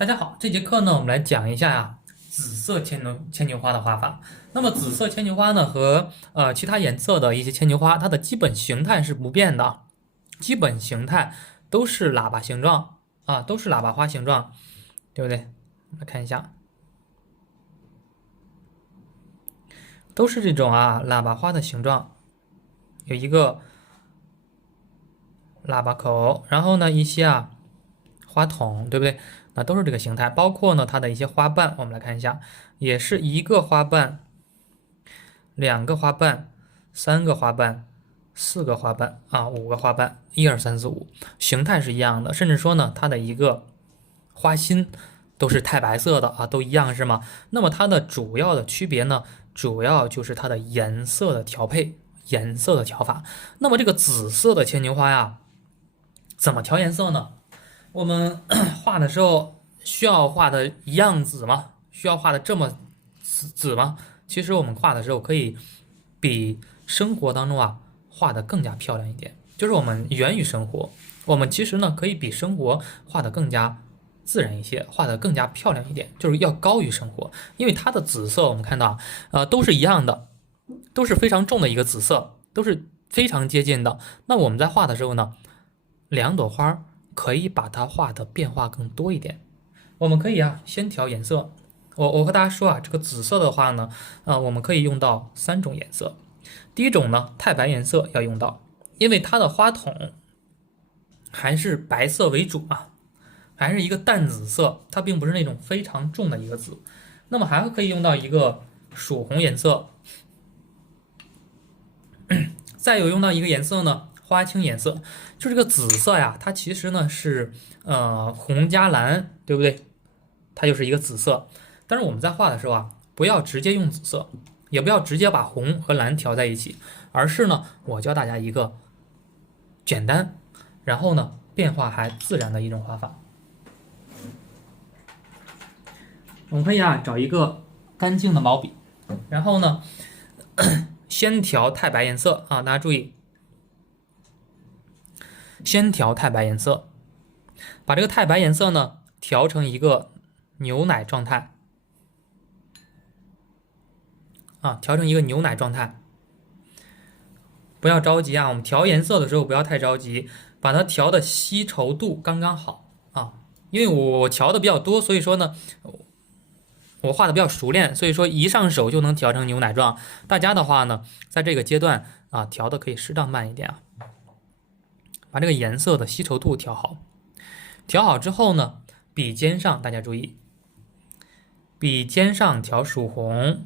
大家好，这节课呢，我们来讲一下紫色牵牛花的画法。那么紫色牵牛花呢，和其他颜色的一些牵牛花，它的基本形态是不变的，基本形态都是喇叭形状啊，都是喇叭花形状，对不对？来看一下，都是这种喇叭花的形状，有一个喇叭口，然后呢一些花筒，对不对？那都是这个形态，包括呢它的一些花瓣，我们来看一下，也是一个花瓣、两个花瓣、三个花瓣、四个花瓣五个花瓣，一二三四五，形态是一样的，甚至说呢它的一个花心都是太白色的都一样是吗？那么它的主要的区别呢，主要就是它的颜色的调配、颜色的调法。那么这个紫色的牵牛花怎么调颜色呢？我们画的时候需要画的一样紫吗？需要画的这么紫吗？其实我们画的时候可以比生活当中画的更加漂亮一点，就是我们源于生活，我们其实呢可以比生活画的更加自然一些，画的更加漂亮一点，就是要高于生活。因为它的紫色我们看到都是一样的，都是非常重的一个紫色，都是非常接近的。那我们在画的时候呢，两朵花可以把它画的变化更多一点。我们可以先调颜色。我和大家说这个紫色的话呢，我们可以用到三种颜色。第一种呢，太白颜色要用到，因为它的花筒还是白色为主还是一个淡紫色，它并不是那种非常重的一个紫。那么还可以用到一个曙红颜色，再有用到一个颜色呢，花青颜色。就这个紫色它其实呢是红加蓝，对不对？它就是一个紫色。但是我们在画的时候不要直接用紫色，也不要直接把红和蓝调在一起，而是呢，我教大家一个简单，然后呢变化还自然的一种画法。我们可以找一个干净的毛笔，然后呢先调太白颜色大家注意，先调太白颜色，把这个太白颜色呢调成一个牛奶状态调成一个牛奶状态。不要着急我们调颜色的时候不要太着急，把它调的稀稠度刚刚好因为我调的比较多，所以说呢我画的比较熟练，所以说一上手就能调成牛奶状。大家的话呢，在这个阶段调的可以适当慢一点把这个颜色的稀稠度调好。调好之后呢，笔尖上大家注意，笔尖上调曙红，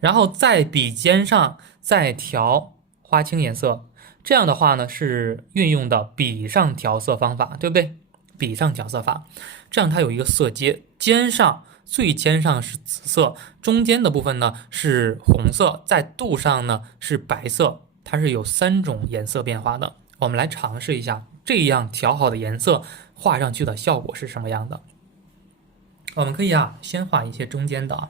然后在笔尖上再调花青颜色。这样的话呢，是运用的笔上调色方法，对不对？笔上调色法，这样它有一个色阶，尖上最尖上是紫色，中间的部分呢是红色，在肚上呢是白色，它是有三种颜色变化的。我们来尝试一下这样调好的颜色画上去的效果是什么样的。我们可以先画一些中间的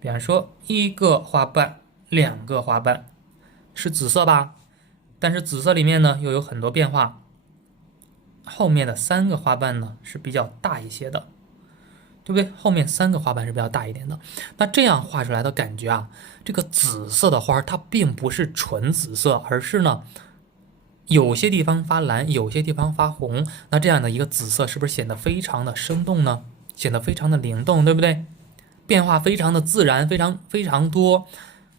比方说一个花瓣、两个花瓣是紫色吧，但是紫色里面呢又有很多变化。后面的三个花瓣呢是比较大一些的，对不对？后面三个花瓣是比较大一点的。那这样画出来的感觉这个紫色的花它并不是纯紫色，而是呢有些地方发蓝，有些地方发红。那这样的一个紫色是不是显得非常的生动呢？显得非常的灵动，对不对？变化非常的自然，非常多。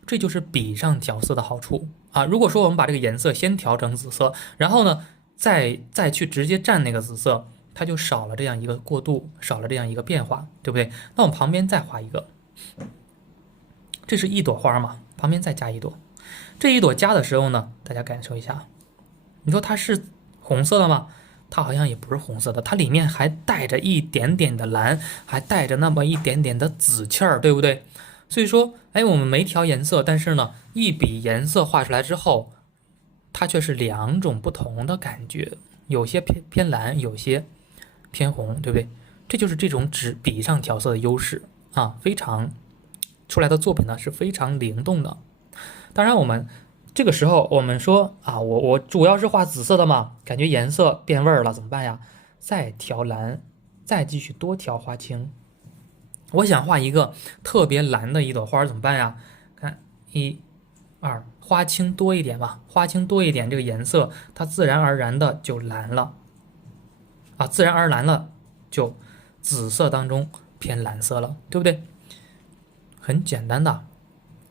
这就是笔上调色的好处如果说我们把这个颜色先调成紫色，然后呢再去直接蘸那个紫色，它就少了这样一个过渡，少了这样一个变化，对不对？那我们旁边再画一个，这是一朵花嘛，旁边再加一朵。这一朵加的时候呢，大家感受一下，你说它是红色的吗？它好像也不是红色的，它里面还带着一点点的蓝，还带着那么一点点的紫气儿，对不对？所以说我们没调颜色，但是呢一笔颜色画出来之后，它却是两种不同的感觉，有些偏蓝，有些偏红，对不对？这就是这种笔上调色的优势非常出来的作品呢是非常灵动的。当然我们这个时候我们说我主要是画紫色的嘛，感觉颜色变味儿了，怎么办呀？再调蓝，再继续多调花青。我想画一个特别蓝的一朵花怎么办呀？看1、2，花青多一点吧，花青多一点，这个颜色它自然而然的就蓝了啊，自然而然了就紫色当中偏蓝色了，对不对？很简单的。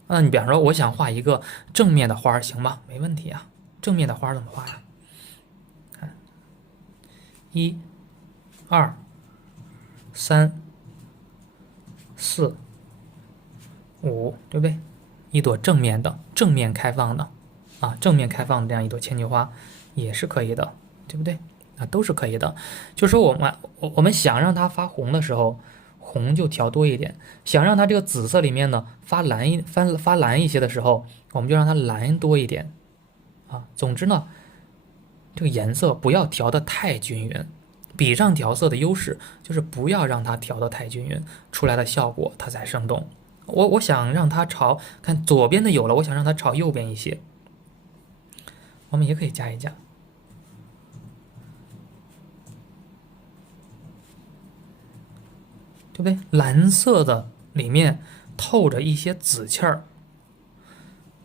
那你比方说，我想画一个正面的花，行吧？没问题啊。正面的花怎么画呀？看1、2、3、4、5，对不对？一朵正面的、正面开放的啊，正面开放的这样一朵牵牛花也是可以的，对不对？啊，都是可以的。就说我们想让它发红的时候，红就调多一点；想让它这个紫色里面呢发蓝一些的时候，我们就让它蓝多一点啊。总之呢，这个颜色不要调得太均匀。笔上调色的优势就是不要让它调得太均匀，出来的效果它才生动。我想让它朝看左边的有了，我想让它朝右边一些，我们也可以加一加，对不对？蓝色的里面透着一些紫气儿，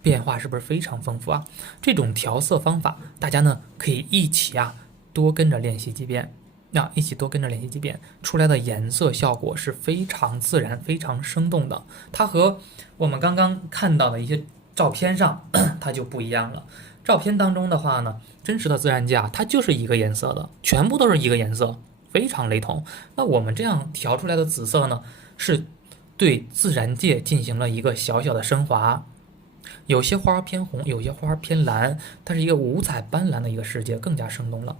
变化是不是非常丰富啊？这种调色方法，大家呢可以一起多跟着练习几遍。一起多跟着练习几遍，出来的颜色效果是非常自然、非常生动的。它和我们刚刚看到的一些照片上，它就不一样了。照片当中的话呢，真实的自然界它就是一个颜色的，全部都是一个颜色，非常雷同。那我们这样调出来的紫色呢，是对自然界进行了一个小小的升华。有些花偏红，有些花偏蓝，它是一个五彩斑斓的一个世界，更加生动了。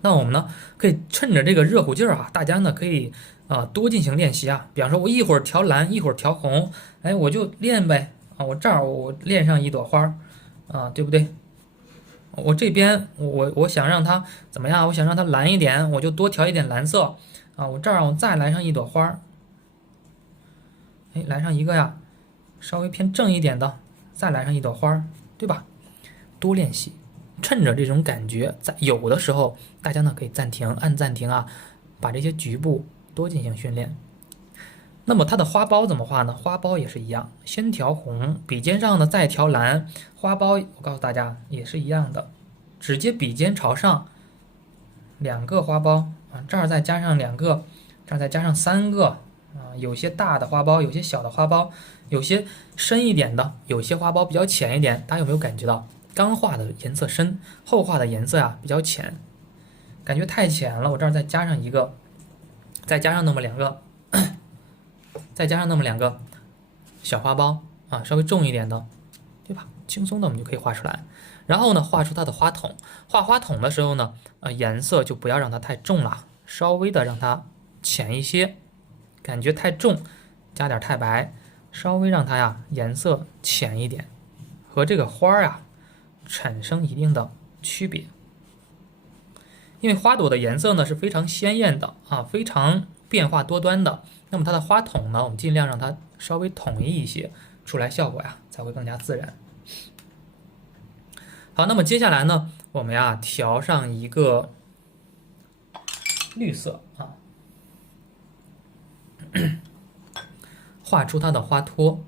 那我们呢，可以趁着这个热乎劲儿大家呢可以多进行练习啊。比方说，我一会儿调蓝，一会儿调红，哎，我就练呗啊。我这儿我练上一朵花啊，对不对？我这边我想让它怎么样？我想让它蓝一点，我就多调一点蓝色啊。我这儿我再来上一朵花，哎，来上一个呀，稍微偏正一点的，再来上一朵花，对吧？多练习。趁着这种感觉，在有的时候，大家呢可以暂停，按暂停把这些局部多进行训练。那么它的花苞怎么画呢？花苞也是一样，先调红，笔尖上呢再调蓝。花苞我告诉大家也是一样的，直接笔尖朝上，2个花苞啊，这儿再加上2个，这儿再加上3个啊，有些大的花苞，有些小的花苞，有些深一点的，有些花苞比较浅一点，大家有没有感觉到？刚画的颜色深，后画的颜色比较浅，感觉太浅了。我这儿再加上一个，再加上那么2个，再加上那么2个小花苞啊，稍微重一点的，对吧？轻松的我们就可以画出来。然后呢，画出它的花筒。画花筒的时候呢，颜色就不要让它太重了，稍微的让它浅一些。感觉太重，加点太白，稍微让它颜色浅一点，和这个花产生一定的区别。因为花朵的颜色呢是非常鲜艳的非常变化多端的。那么它的花筒呢，我们尽量让它稍微统一一些，出来效果才会更加自然。好，那么接下来呢，我们调上一个绿色画出它的花托，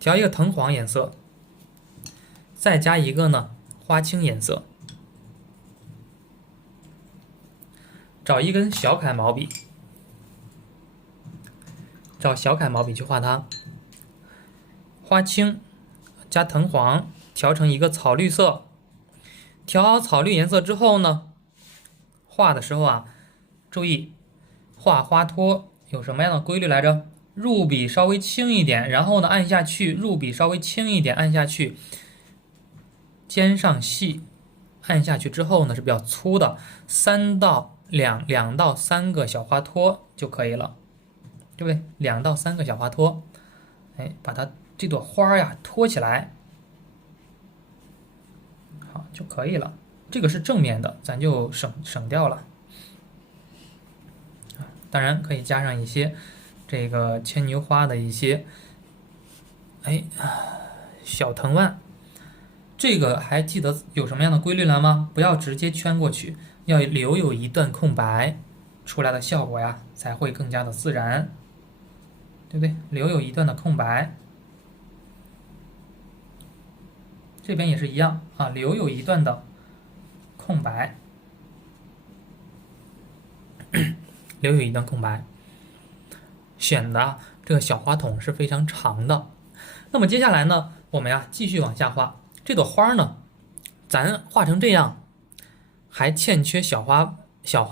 调一个藤黄颜色。再加一个呢花青颜色，找一根小楷毛笔，找小楷毛笔去画它。花青加藤黄调成一个草绿色。调好草绿颜色之后呢，画的时候注意画花托有什么样的规律来着？入笔稍微轻一点，然后呢按下去，入笔稍微轻一点，按下去。尖上细，按下去之后呢是比较粗的，2到3个小花托就可以了，对不对？2到3个小花托，哎，把它这朵花托起来，好就可以了。这个是正面的，咱就省掉了。当然可以加上一些这个牵牛花的一些小藤蔓。这个还记得有什么样的规律来吗？不要直接圈过去，要留有一段空白，出来的效果呀才会更加的自然，对不对？留有一段的空白，这边也是一样啊，留有一段的空白，留有一段空白，显得这个小花筒是非常长的。那么接下来呢，我们呀继续往下画。这朵花呢，咱画成这样，还欠缺小花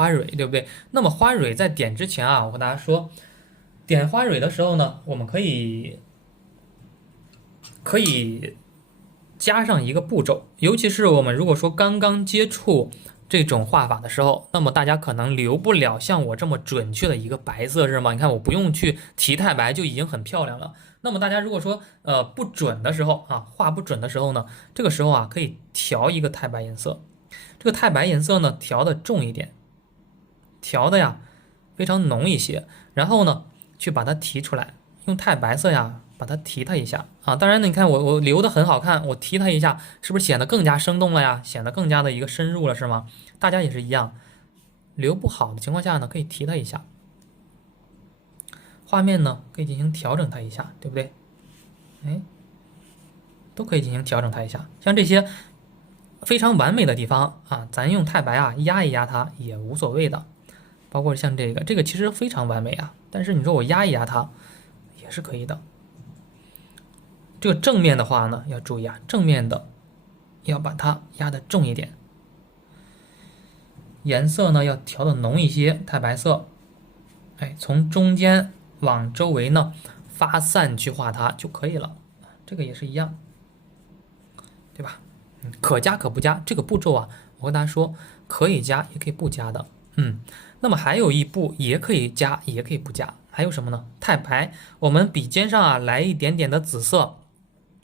蕊，对不对？那么花蕊在点之前啊，我和大家说，点花蕊的时候呢，我们可以加上一个步骤，尤其是我们如果说刚刚接触这种画法的时候，那么大家可能留不了像我这么准确的一个白色，是吗？你看我不用去提太白就已经很漂亮了。那么大家如果说不准的时候啊，画不准的时候呢，这个时候啊可以调一个太白颜色，这个太白颜色呢调的重一点，调的呀非常浓一些，然后呢去把它提出来，用太白色呀把它提它一下啊。当然你看我留的很好看，我提它一下，是不是显得更加生动了呀？显得更加的一个深入了，是吗？大家也是一样，留不好的情况下呢，可以提它一下。画面呢可以进行调整它一下，对不对？哎，都可以进行调整它一下。像这些非常完美的地方啊，咱用太白啊压一压它也无所谓的。包括像这个其实非常完美啊，但是你说我压一压它也是可以的。这个正面的话呢，要注意啊，正面的要把它压得重一点，颜色呢要调的浓一些，太白色，哎，从中间往周围呢发散去画它就可以了。这个也是一样，对吧？可加可不加，这个步骤啊，我跟大家说，可以加也可以不加的。那么还有一步也可以加，也可以不加，还有什么呢？太白，我们笔尖上啊来一点点的紫色，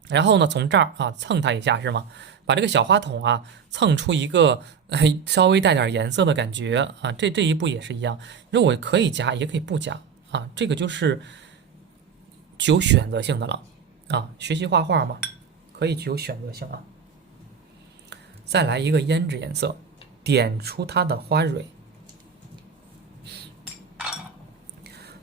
然后呢从这儿啊蹭它一下，是吗？把这个小花筒啊蹭出一个稍微带点颜色的感觉啊，这一步也是一样。如果可以加，也可以不加啊，这个就是具有选择性的了啊。学习画画嘛，可以具有选择性啊。再来一个胭脂颜色，点出它的花蕊。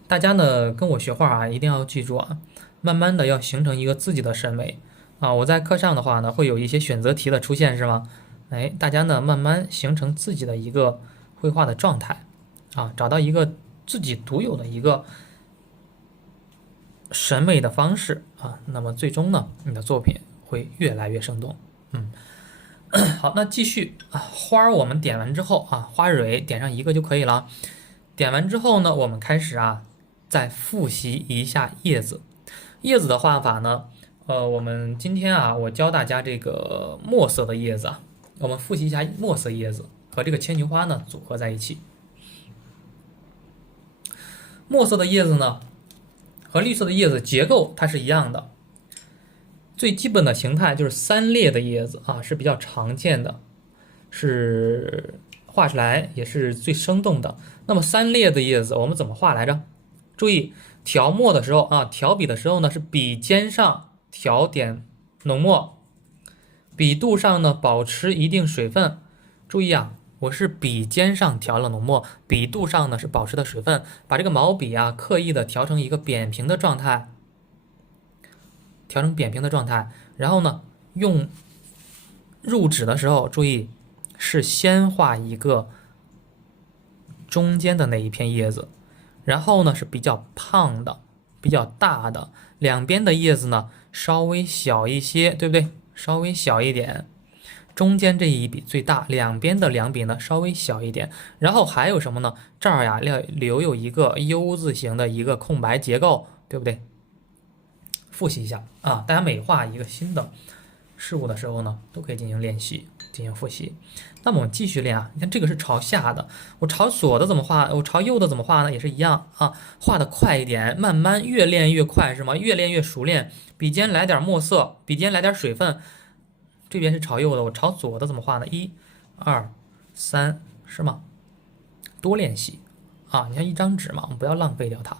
大家呢跟我学画啊，一定要记住啊，慢慢的要形成一个自己的审美啊。我在课上的话呢，会有一些选择题的出现，是吗？哎，大家呢慢慢形成自己的一个绘画的状态啊，找到一个自己独有的一个审美的方式啊，那么最终呢，你的作品会越来越生动。好，那继续啊，花儿我们点完之后啊，花蕊点上一个就可以了。点完之后呢，我们开始啊。再复习一下叶子。叶子的画法呢，我们今天啊，我教大家这个墨色的叶子啊，我们复习一下墨色叶子和这个牵牛花呢组合在一起。墨色的叶子呢和绿色的叶子结构它是一样的，最基本的形态就是三裂的叶子啊，是比较常见的，是画出来也是最生动的。那么三裂的叶子我们怎么画来着？注意调墨的时候啊，调笔的时候呢是笔尖上调点浓墨，笔肚上呢保持一定水分。注意啊，我是笔尖上调了浓墨，笔肚上呢是保持的水分，把这个毛笔啊刻意的调成一个扁平的状态，然后呢用入纸的时候，注意是先画一个中间的那一片叶子。然后呢是比较胖的、比较大的，两边的叶子呢稍微小一些，对不对？稍微小一点，中间这一笔最大，两边的两笔呢稍微小一点。然后还有什么呢？这儿呀要留有一个 U 字形的一个空白结构，对不对？复习一下啊，大家每画一个新的事物的时候呢，都可以进行练习、进行复习。那么我们继续练啊，你看这个是朝下的，我朝左的怎么画？我朝右的怎么画呢？也是一样啊，画的快一点，慢慢越练越快，是吗？越练越熟练。笔尖来点墨色，笔尖来点水分。这边是朝右的，我朝左的怎么画呢？1、2、3，是吗？多练习啊！你看一张纸嘛，我们不要浪费掉它，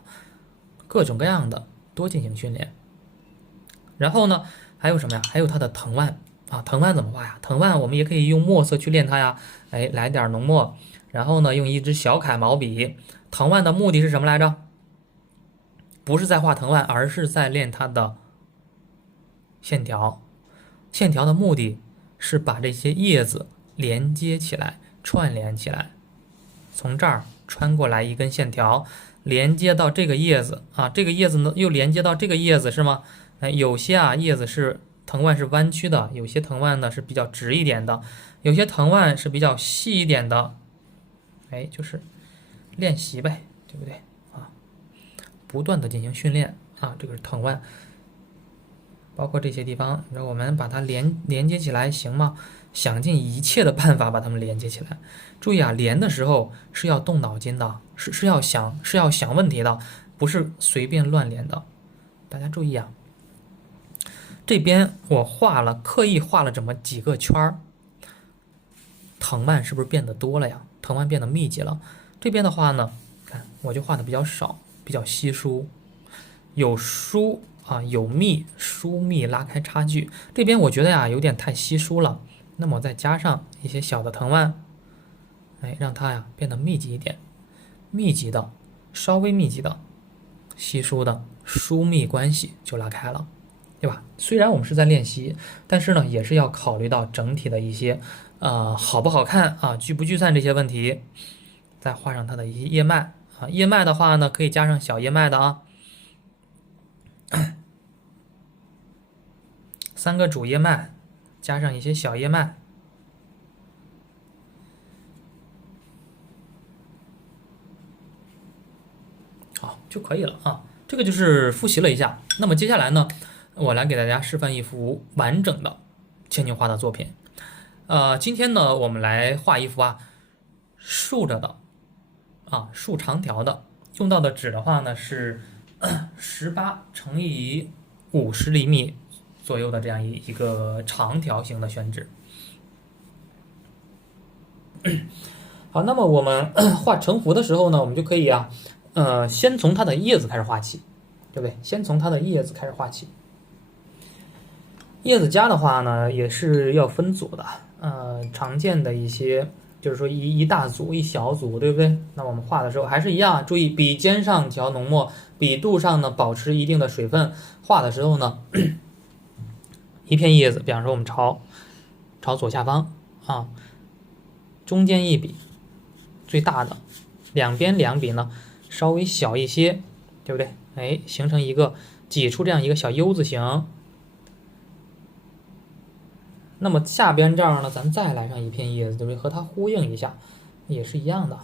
各种各样的多进行训练。然后呢，还有什么呀？还有它的藤蔓。啊。藤蔓怎么画呀？藤蔓我们也可以用墨色去练它呀。哎，来点浓墨，然后呢，用一支小楷毛笔。藤蔓的目的是什么来着？不是在画藤蔓，而是在练它的线条。线条的目的是把这些叶子连接起来、串联起来，从这儿穿过来一根线条，连接到这个叶子啊，这个叶子呢又连接到这个叶子是吗？哎，有些啊叶子是藤蔓是弯曲的，有些藤蔓呢是比较直一点的，有些藤蔓是比较细一点的。哎，就是练习呗，对不对啊？不断的进行训练啊，这个是藤蔓。包括这些地方，让我们把它连接起来，行吗？想尽一切的办法把它们连接起来。注意啊，连的时候是要动脑筋的，是要想问题的，不是随便乱连的。大家注意啊，这边我刻意画了这么几个圈儿，藤蔓是不是变得多了呀？藤蔓变得密集了。这边的话呢，看我就画的比较少，比较稀疏，有疏。啊，有密疏密拉开差距，这边我觉得呀有点太稀疏了，那么再加上一些小的藤蔓，哎，让它呀变得密集一点，密集的、稍微密集的、稀疏的疏密关系就拉开了，对吧？虽然我们是在练习，但是呢也是要考虑到整体的一些好不好看啊、聚不聚散这些问题，再画上它的一些叶脉啊，叶脉的话呢可以加上小叶脉的啊。3个主叶脉，加上一些小叶脉，好就可以了啊。这个就是复习了一下。那么接下来呢，我来给大家示范一幅完整的牵牛花的作品。今天呢，我们来画一幅竖着的竖长条的，用到的纸的话呢是18乘以50厘米左右的这样一个长条形的宣纸。好，那么我们画成幅的时候呢，我们就可以先从它的叶子开始画起，对不对？先从它的叶子开始画起。叶子夹的话呢，也是要分组的，常见的一些就是说一大组一小组，对不对？那我们画的时候还是一样，注意笔尖上调浓墨，笔肚上呢保持一定的水分。画的时候呢，一片叶子，比方说我们朝左下方啊，中间一笔最大的，两边两笔呢稍微小一些，对不对？哎，形成一个挤出这样一个小 U 字形。那么下边这样呢，咱再来上一片叶子，对不对？和它呼应一下，也是一样的，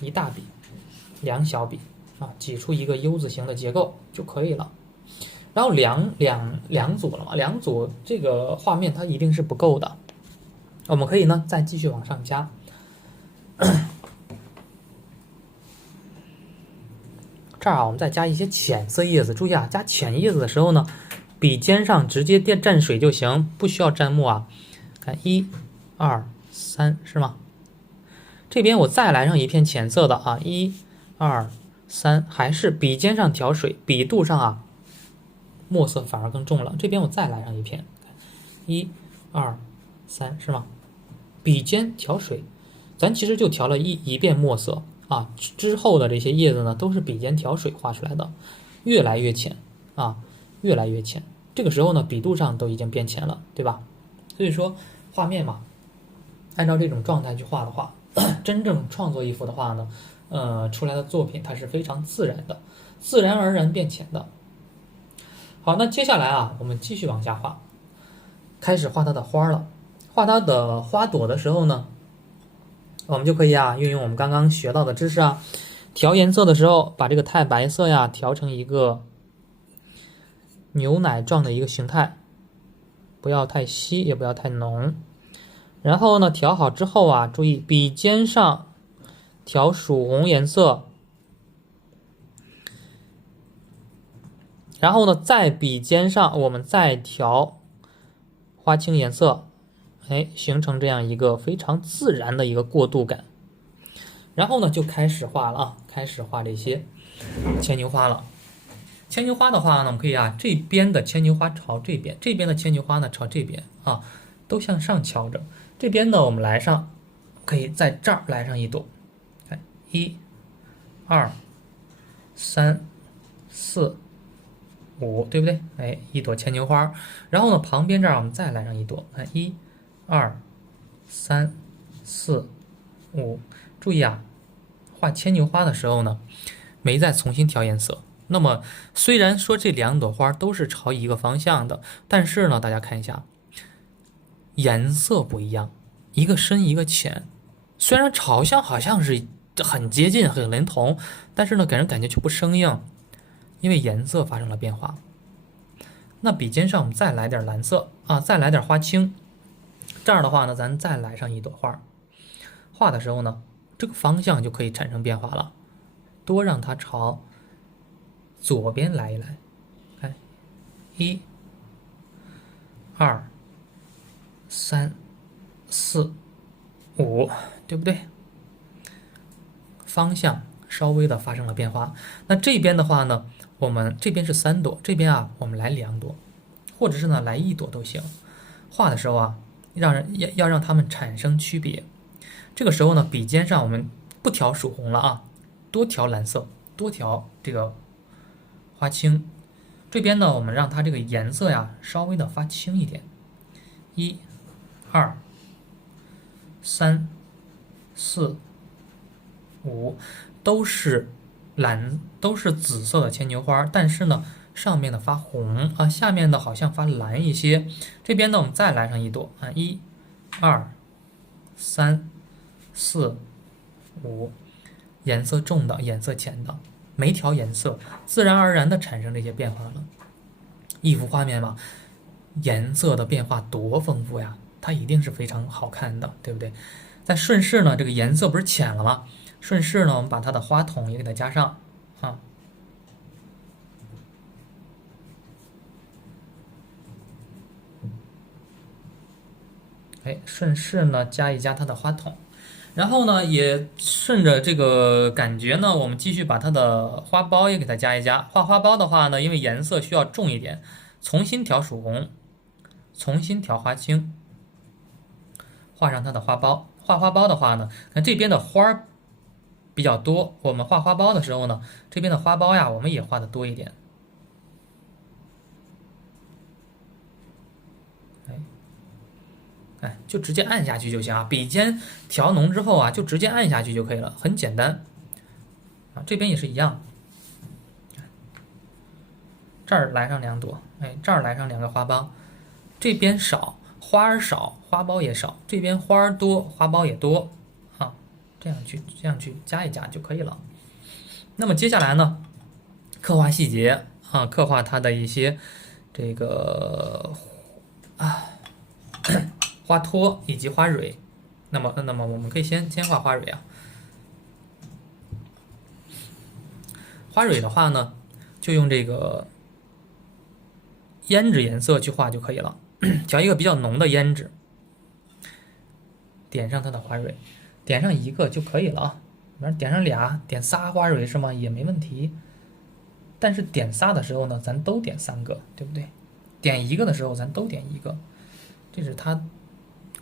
一大笔，两小笔挤出一个 U 字形的结构就可以了。然后两组了嘛，两组这个画面它一定是不够的，我们可以呢再继续往上加。这儿我们再加一些浅色叶子，注意加浅叶子的时候呢，笔尖上直接蘸水就行，不需要蘸墨看1、2、3是吗？这边我再来上一片浅色的1、2、3，还是笔尖上调水，笔肚上墨色反而更重了。这边我再来上一片，1、2、3是吗？笔尖调水，咱其实就调了一遍墨色之后的这些叶子呢，都是笔尖调水画出来的，越来越浅越来越浅。这个时候呢，笔肚上都已经变浅了，对吧？所以说画面嘛，按照这种状态去画的话，真正创作一幅的话呢，出来的作品它是非常自然的，自然而然变浅的。好，那接下来我们继续往下画，开始画它的花了。画它的花朵的时候呢，我们就可以运用我们刚刚学到的知识调颜色的时候，把这个太白色调成一个牛奶状的一个形态，不要太稀，也不要太浓。然后呢，调好之后注意笔尖上调曙红颜色，然后呢，在笔尖上我们再调花青颜色，形成这样一个非常自然的一个过渡感。然后呢，就开始画了开始画这些牵牛花了。牵牛花的话呢，我们可以啊，这边的牵牛花朝这边，这边的牵牛花呢朝这边啊，都向上翘着。这边呢，我们来上，可以在这儿来上一朵，看1、2、3、4、5，对不对？哎，一朵牵牛花。然后呢，旁边这儿我们再来上一朵，看1、2、3、4、5。注意啊，画牵牛花的时候呢，没再重新调颜色。那么虽然说这2朵花都是朝一个方向的，但是呢，大家看一下，颜色不一样，一个深一个浅。虽然朝向好像是很接近、很雷同，但是呢，给人感觉却不生硬，因为颜色发生了变化。那笔尖上我们再来点蓝色啊，再来点花青。这儿的话呢，咱再来上一朵花。画的时候呢，这个方向就可以产生变化了，多让它朝左边来一来，看1、2、3、4、5，对不对？方向稍微的发生了变化。那这边的话呢，我们这边是3朵，这边啊我们来2朵，或者是呢来1朵都行。画的时候啊，要让它们产生区别。这个时候呢，笔尖上我们不调曙红了啊，多调蓝色，多调这个花青。这边呢，我们让它这个颜色呀稍微的发青一点。1、2、3、4、5，都是都是紫色的牵牛花，但是呢，上面的发红啊，下面的好像发蓝一些。这边呢，我们再来上一朵啊，1、2、3、4、5，颜色重的，颜色浅的，没调颜色，自然而然的产生这些变化了。一幅画面嘛，颜色的变化多丰富呀，它一定是非常好看的，对不对？在顺势呢，这个颜色不是浅了吗？顺势呢，我们把它的花筒也给它加上啊。哎，顺势呢加一加它的花筒，然后呢也顺着这个感觉呢，我们继续把它的花苞也给它加一加。画花苞的话呢，因为颜色需要重一点，重新调曙红，重新调花青，画上它的花苞。画花苞的话呢，看这边的花比较多，我们画花苞的时候呢，这边的花苞呀，我们也画的多一点。哎，就直接按下去就行啊！笔尖调浓之后啊，就直接按下去就可以了，很简单。啊，这边也是一样，这儿来上2朵，哎，这儿来上2个花苞，这边少，花儿少，花苞也少，这边花儿多，花苞也多啊，这样去加一加就可以了。那么接下来呢，刻画细节啊，刻画它的一些这个花托以及花蕊。那么我们可以先画花蕊啊。花蕊的话呢，就用这个胭脂颜色去画就可以了，调一个比较浓的胭脂，点上它的花蕊，点上1个就可以了啊。点上2、点仨花蕊是吗？也没问题。但是点仨的时候呢，咱都点3个，对不对？点1个的时候，咱都点1个，这是它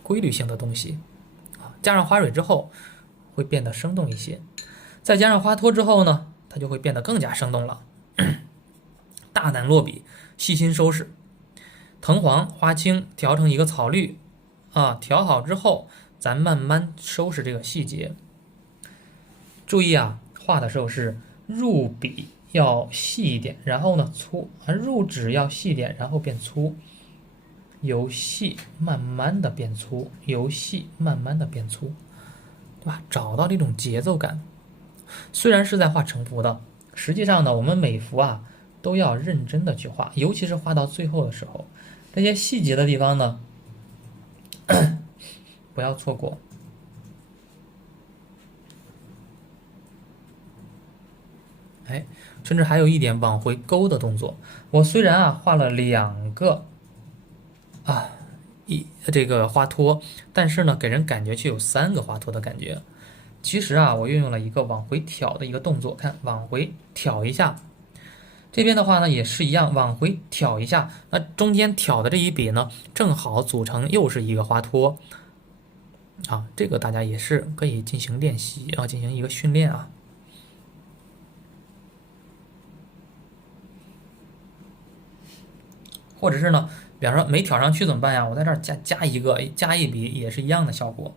规律性的东西啊。加上花蕊之后，会变得生动一些。再加上花托之后呢，它就会变得更加生动了。大胆落笔，细心收拾。藤黄、花青调成一个草绿啊，调好之后，咱慢慢收拾这个细节。注意啊，画的时候是入笔要细一点，然后呢粗，入纸要细点，然后变粗，由细慢慢的变粗，由细慢慢的变粗，对吧？找到这种节奏感。虽然是在画成幅的，实际上呢，我们每幅啊都要认真的去画，尤其是画到最后的时候，这些细节的地方呢，不要错过。哎，甚至还有一点往回勾的动作。我虽然啊画了2个这个花托，但是呢，给人感觉却有3个花托的感觉。其实啊，我运用了一个往回挑的一个动作，看往回挑一下，这边的话呢也是一样，往回挑一下，那中间挑的这一笔呢，正好组成又是一个花托啊。这个大家也是可以进行练习啊，进行一个训练啊。或者是呢，比方说没挑上去怎么办呀？我在这儿加一个，加一笔也是一样的效果。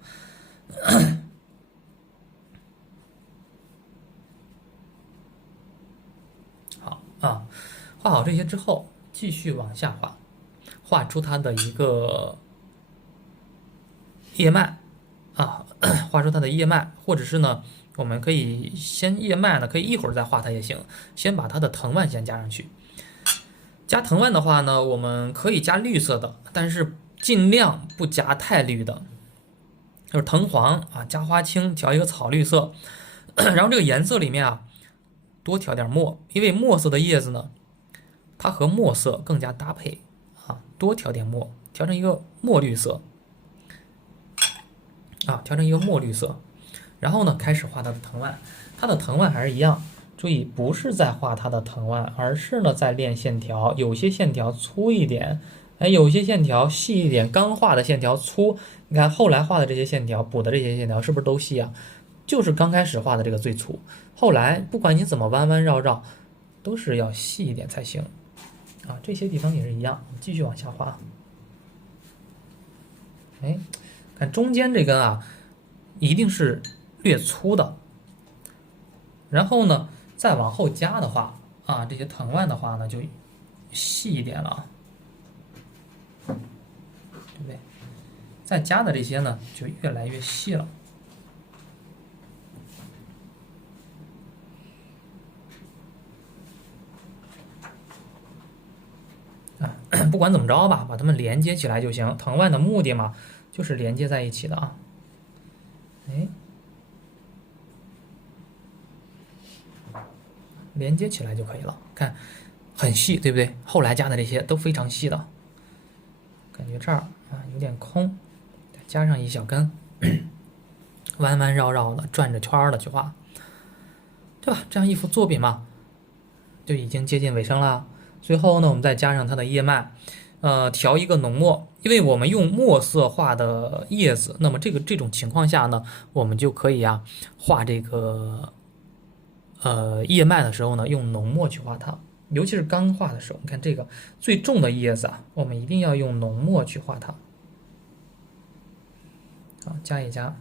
好啊，画好这些之后，继续往下画，画出它的一个叶脉啊，画出它的叶脉，或者是呢，我们可以先叶脉呢，可以一会儿再画它也行，先把它的藤蔓先加上去。加藤蔓的话呢，我们可以加绿色的，但是尽量不加太绿的，就是藤黄啊，加花青，调一个草绿色。然后这个颜色里面啊，多调点墨，因为墨色的叶子呢，它和墨色更加搭配啊，多调点墨，调成一个墨绿色啊，调成一个墨绿色。然后呢，开始画它的藤蔓，它的藤蔓还是一样。注意，不是在画它的藤蔓，而是呢在练线条。有些线条粗一点，哎，有些线条细一点。刚画的线条粗，你看后来画的这些线条，补的这些线条是不是都细啊？就是刚开始画的这个最粗，后来不管你怎么弯弯绕绕，都是要细一点才行啊。这些地方也是一样，继续往下画。哎，看中间这根啊，一定是略粗的。然后呢，再往后加的话啊，这些藤蔓的话呢，就细一点了，对不对？再加的这些呢，就越来越细了。啊，不管怎么着吧，把它们连接起来就行。藤蔓的目的嘛，就是连接在一起的啊。哎，连接起来就可以了。看，很细，对不对？后来加的这些都非常细的。感觉这儿啊有点空，加上一小根，弯弯绕绕的转着圈的去画，对吧？这样一幅作品嘛，就已经接近尾声了。最后呢，我们再加上它的叶脉，调一个浓墨，因为我们用墨色画的叶子，那么这种情况下呢，我们就可以啊画这个叶脉的时候呢，用浓墨去画它。尤其是刚画的时候，你看这个最重的叶子啊，我们一定要用浓墨去画它。好，加一加，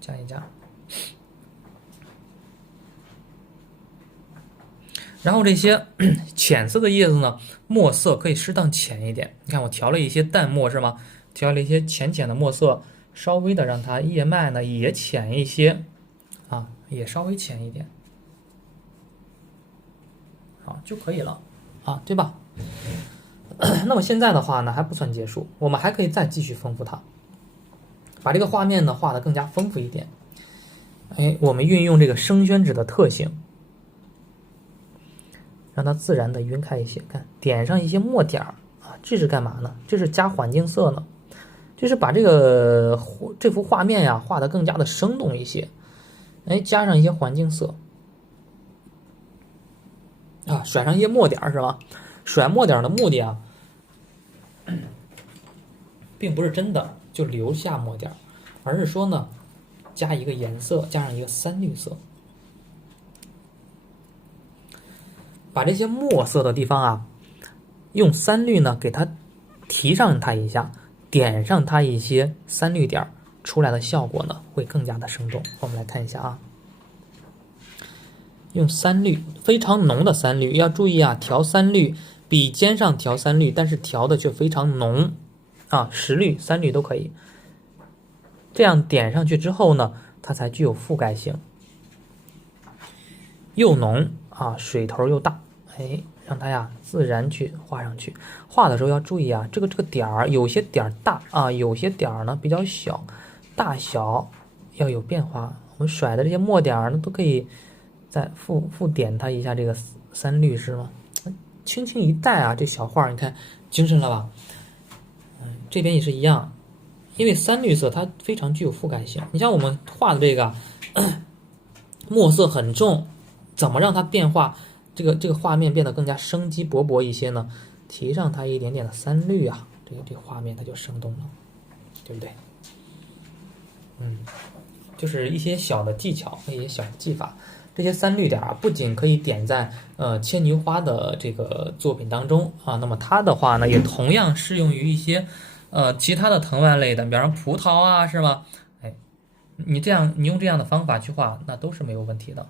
加一加。然后这些浅色的叶子呢，墨色可以适当浅一点。你看我调了一些淡墨是吗？调了一些浅浅的墨色，稍微的让它叶脉呢也浅一些，啊，也稍微浅一点，好就可以了，啊，对吧？那么现在的话呢还不算结束，我们还可以再继续丰富它，把这个画面呢画得更加丰富一点。哎，我们运用这个生宣纸的特性。让它自然的晕开一些，看点上一些墨点儿啊，这是干嘛呢？这是加环境色呢，这是把这幅画面呀画得更加的生动一些。哎，加上一些环境色啊，甩上一些墨点儿是吧？甩墨点儿的目的啊，并不是真的就留下墨点儿，而是说呢，加一个颜色，加上一个三绿色。把这些墨色的地方啊，用三绿呢给它提上它一下，点上它一些三绿点，出来的效果呢会更加的生动。我们来看一下啊，用三绿，非常浓的三绿，要注意啊，调三绿，笔尖上调三绿，但是调的却非常浓啊，十绿、三绿都可以。这样点上去之后呢，它才具有覆盖性，又浓啊，水头又大。哎，让它呀自然去画上去。画的时候要注意啊，这个点儿有些点儿大啊，有些点儿呢比较小，大小要有变化。我们甩的这些墨点儿呢，都可以再复点它一下这个三绿是吗？轻轻一带啊，这小画你看精神了吧？这边也是一样，因为三绿色它非常具有覆盖性。你像我们画的这个。墨色很重，怎么让它变化？这个画面变得更加生机勃勃一些呢？提上它一点点的3绿啊，这画面它就生动了，对不对？就是一些小的技巧，一些小的技法。这些3绿点啊，不仅可以点在牵牛花的这个作品当中啊，那么它的话呢，也同样适用于一些其他的藤蔓类的，比方说葡萄啊，是吧？哎，你用这样的方法去画，那都是没有问题的。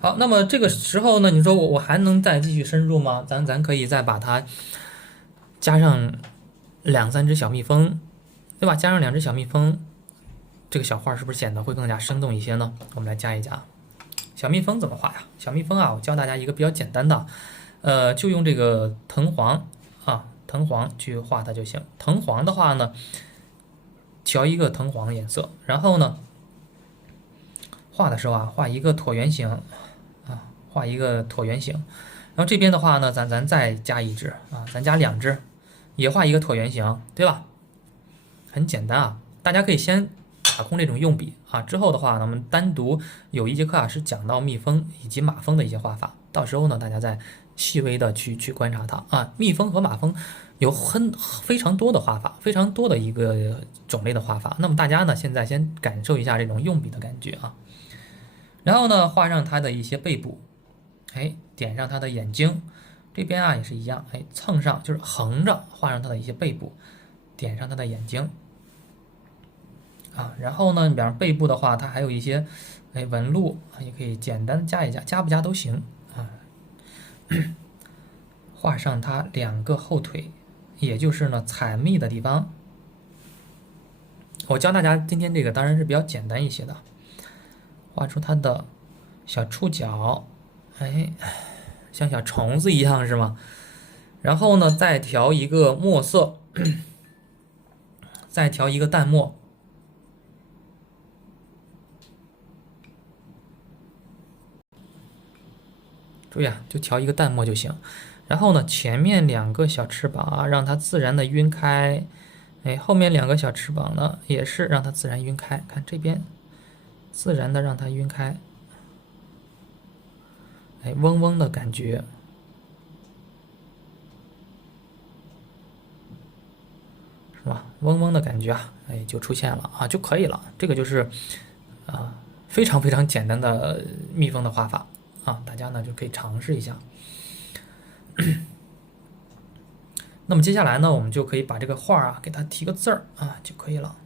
好，那么这个时候呢，你说我还能再继续深入吗？咱可以再把它加上2、3只小蜜蜂，对吧？加上2只小蜜蜂，这个小画是不是显得会更加生动一些呢？我们来加一加。小蜜蜂怎么画呀？小蜜蜂啊，我教大家一个比较简单的，就用这个藤黄啊，藤黄去画它就行。藤黄的话呢，调一个藤黄的颜色，然后呢，画的时候啊，画一个椭圆形啊，画一个椭圆形。然后这边的话呢，咱再加一只啊，咱加2只，也画一个椭圆形，对吧？很简单啊，大家可以先打空这种用笔啊，之后的话呢，我们单独有一节课啊是讲到蜜蜂以及马蜂的一些画法，到时候呢，大家再细微的去观察它啊。蜜蜂和马蜂有非常多的画法，非常多的一个种类的画法。那么大家呢，现在先感受一下这种用笔的感觉啊，然后呢，画上它的一些背部，哎，点上它的眼睛，这边啊也是一样，哎，蹭上就是横着画上它的一些背部，点上它的眼睛。啊，然后呢，比方背部的话，它还有一些纹路，也可以简单加一加，加不加都行啊。画上它2个后腿，也就是呢采蜜的地方。我教大家今天这个当然是比较简单一些的，画出它的小触角，哎，像小虫子一样是吗？然后呢，再调一个墨色，再调一个淡墨。注意啊，就调一个淡墨就行。然后呢，前面2个小翅膀啊，让它自然的晕开。哎，后面2个小翅膀呢，也是让它自然晕开。看这边，自然的让它晕开。哎，嗡嗡的感觉，是吧？嗡嗡的感觉啊，哎，就出现了啊，就可以了。这个就是非常非常简单的蜜蜂的画法啊，大家呢就可以尝试一下。那么接下来呢，我们就可以把这个画啊给它提个字儿啊就可以了。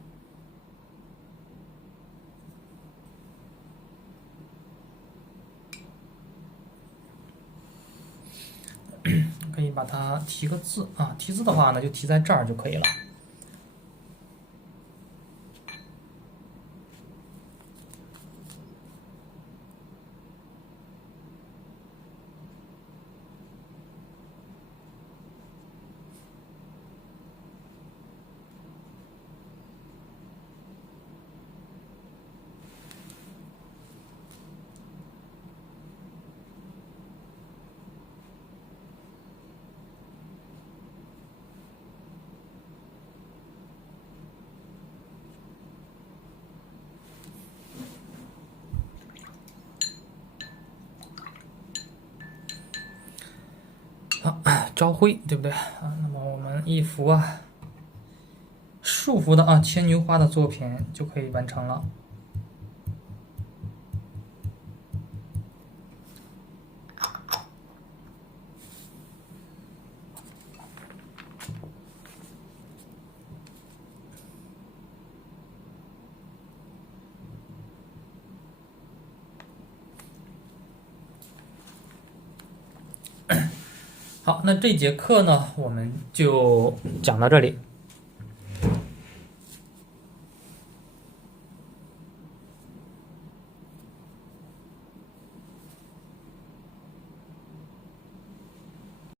可以把它提个字啊，提字的话呢就提在这儿就可以了。好，朝晖，对不对啊？那么我们一幅啊束缚的啊牵牛花的作品就可以完成了。好，那这节课呢，我们就讲到这里。